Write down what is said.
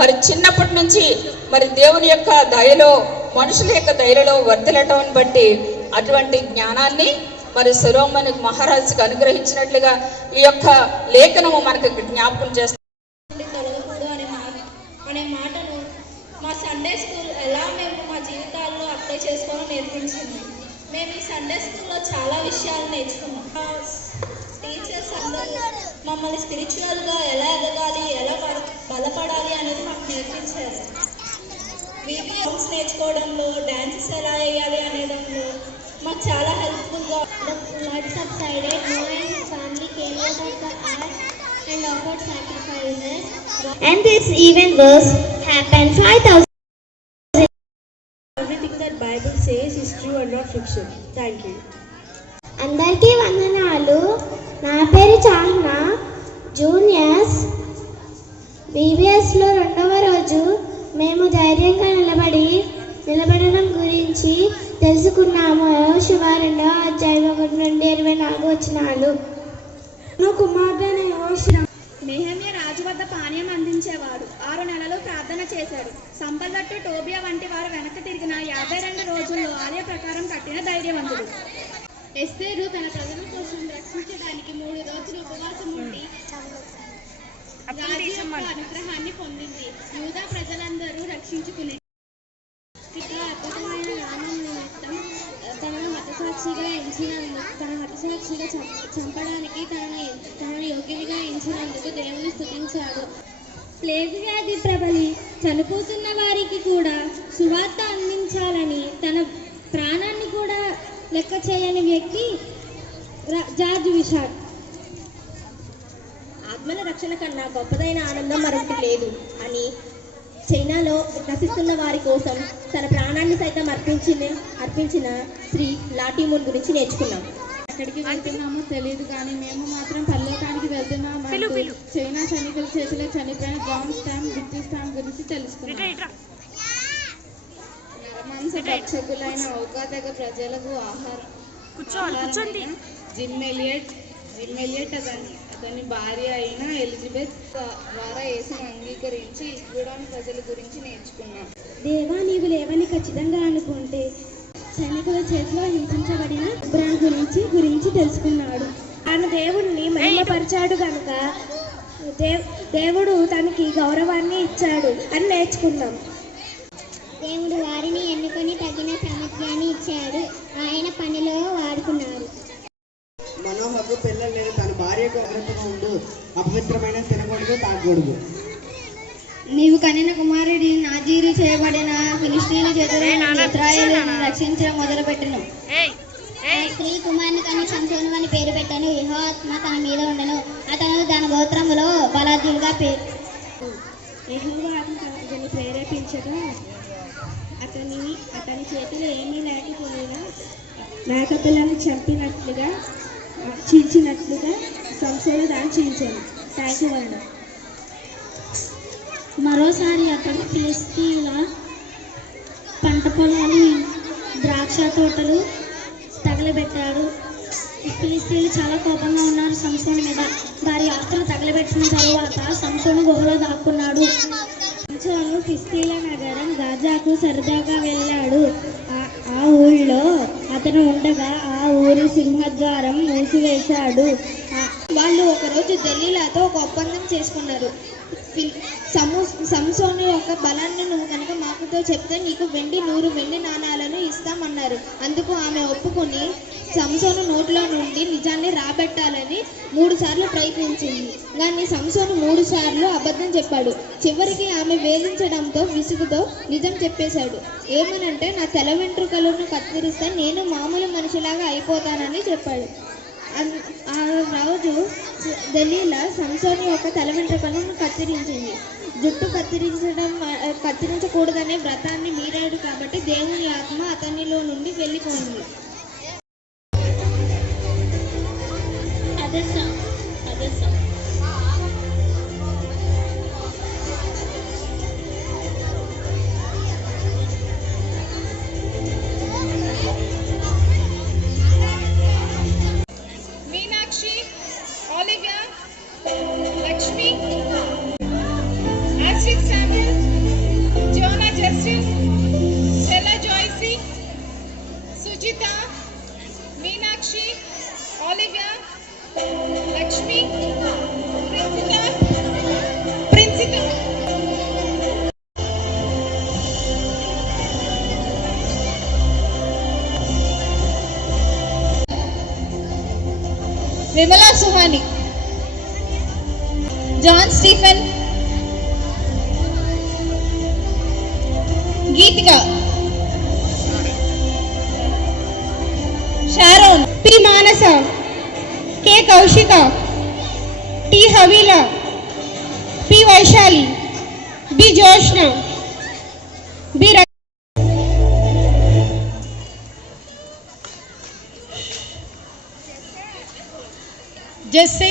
మరి చిన్నప్పటి నుంచి మరి దేవుని యొక్క దయలో, మనుషుల యొక్క దయలో వర్ధిల్లటం బట్టి అటువంటి జ్ఞానాన్ని మరి సొలొమోను మహారాజుకు అనుగ్రహించినట్లుగా ఈ యొక్క లేఖనము మనకు జ్ఞాపకం చేస్తుంది. అనే మాటను మా సండే స్కూల్ ఎలా మేము మా జీవితాల్లో అప్లై చేసుకోవాలో నేర్పించింది. మేము ఈ సండే స్కూల్లో చాలా విషయాలు నేర్చుకున్నాం. టీచర్స్ అందరూ మమ్మల్ని స్పిరిచువల్గా ఎలా ఎదగాలి, ఎలా బలపడాలి అనేది మాకు నేర్పించారు. వీడియోస్ నేర్చుకోవడంలో, డాన్సెస్ ఎలా వేయాలి అనే దానిలో మాకు చాలా హెల్ప్ఫుల్గా. Lord subsided, Noah and his family came out of the ark and offered sacrifices. And this event was happened 5,000. Everything that Bible says is true and not fiction. Thank you. అందరికీ వందనాలు. నా పేరు చాహ్నా. జూనియర్స్ బీబీఎస్లో 2వ రోజు మేము ధైర్యంగా నిలబడడం గురించి తెలుసుకున్నాము. యెహోషువ 2వ అధ్యాయం 1 నుండి 24 వచనాలు. కుమార్తె యెహోషువ నెహెమ్యా రాజు వద్ద పానీయం అందించేవాడు. 6 నెలలు ప్రార్థన చేశాడు. సంపదట్టు టోబియా వంటి వారు వెనక్కి తిరిగిన 52 రోజుల్లో ఆలయ ప్రకారం కట్టిన ధైర్యవంతుడు. ఎస్తేరు తన ప్రజల కోసం రక్షించడానికి 3 రోజులు ఉపవాసం ఉండి రాజు యొక్క అనుగ్రహాన్ని పొందింది. యూదా ప్రజలందరూ రక్షించుకుని అద్భుతమైన నామం నిమిత్తం తనను హతసాక్షిగా చంపడానికి తనను యోగ్యునిగా ఎంచినందుకు దేవుని స్తుతించాడు. ప్లేగ్ వ్యాధి ప్రబలి చనిపోతున్న వారికి కూడా సువార్త అందించాలని తన ప్రాణాన్ని కూడా లెక్క చేయని వ్యక్తి జార్జ్ విషాడ్. ఆత్మల రక్షణ కన్నా గొప్పదైన ఆనందం మరొకటి లేదు అని చైనాలో నశిస్తున్న వారి కోసం తన ప్రాణాన్ని సైతం అర్పించిన శ్రీ లాటిమూన్ గురించి నేర్చుకున్నాం. ఎక్కడికి వెళ్తున్నామో తెలియదు కానీ మేము మాత్రం పరలోకానికి వెళ్తున్నాం. చైనా సైనికుల చేతిలో చనిపోయిన జాన్ స్టామ్, బ్రిటిష్ స్టామ్ గురించి తెలుసుకున్నాం. నరమాంస భక్షకులైన ఔకా తెగ ప్రజలకు ఆహారం జిమ్ ఎలియట్ అతని భార్య అయిన ఎలిజబెత్ ద్వారా యేసును అంగీకరించి ఇస్రాయేల్ ప్రజల గురించి నేర్చుకున్నాం. దేవా, నీవు లేవని ఖచ్చితంగా అనుకుంటే సైనికుల చేతిలో హింసించబడిన అబ్రాహాము గురించి తెలుసుకున్నాడు. తాను దేవుణ్ణి మహిమపరిచాడు కనుక దేవుడు తనకి గౌరవాన్ని ఇచ్చాడు అని నేర్చుకున్నాం. దేవుడు వారిని ఎన్నుకొని తగిన సామర్థ్యాన్ని ఇచ్చాడు. ఆయన పనిలో వాడుకున్నారు. మనోహకు పిల్లలు లేదు. తన భార్యకు అగ్రతగా ఉండు. అపవిత్రమైన తినకూడదు, తాగకూడదు. నీవు కనిన కుమారుడి నాజీరు చేయబడిన ఫిలిష్తీయుల చేతుల నుండి ఇశ్రాయేలును రక్షించడం మొదలుపెట్టెను. స్త్రీ కుమారుని కని సంసోను అని పేరు పెట్టాను. యెహోవా ఆత్మ తన మీద ఉండెను. అతను తన గోత్రములో బలాఢ్యులుగా పేరు. యెహోవా ఆత్మ అతన్ని ప్రేరేపించగా అతని చేతిలో ఏమీ లేకపోయినా మేకపిల్లను చీల్చినట్లుగా సంసోను దాన్ని చీల్చాను. Thank you word. మరోసారి అతడు ఫిలిష్తీయుల పంట పొలాలు, ద్రాక్ష తోటలు తగలబెట్టాడు. ఫిలిష్తీయులు చాలా కోపంగా ఉన్నారు సంసోను మీద. వారి ఆస్తులు తగలబెట్టిన తరువాత సంసోను గుహలో దాక్కున్నాడు. సంసోను ఫిలిష్తీయుల నగరం గాజాకు సరదాగా వెళ్ళాడు. ఆ ఊళ్ళో అతను ఉండగా ఆ ఊరి సింహద్వారం మూసివేశాడు. వాళ్ళు ఒకరోజు దెలీలాతో ఒక ఒప్పందం చేసుకున్నారు. సంసోను యొక్క బలాన్ని నువ్వు కనుక మాకుతో చెప్తే నీకు 100 వెండి నాణాలను ఇస్తామన్నారు. అందుకు ఆమె ఒప్పుకొని సంసోను నోట్లో నుండి నిజాన్ని రాబెట్టాలని 3 సార్లు ప్రయత్నించింది. కానీ సంసోను 3 సార్లు అబద్ధం చెప్పాడు. చివరికి ఆమె వేధించడంతో విసుగుతో నిజం చెప్పేశాడు. ఏమనంటే, నా తల వెంట్రుకలను కత్తిరిస్తే నేను మామూలు మనిషిలాగా అయిపోతానని చెప్పాడు. ఆ రోజు దెలీలా సంసోను యొక్క తల వెంట్రుకలను కత్తిరించింది. జుట్టు కత్తిరించకూడదనే వ్రతాన్ని మీరాడు కాబట్టి దేవుని ఆత్మ అతనిలో నుండి వెళ్ళిపోయింది. Meenakshi, Olivia, Lakshmi, Ashrit Samuel, Nirmala Suhani, John Stephen, Geethika, Sharon, P Manasa, K Kaushika, T Haveela, P Vaishali, B Joshna, B जैसे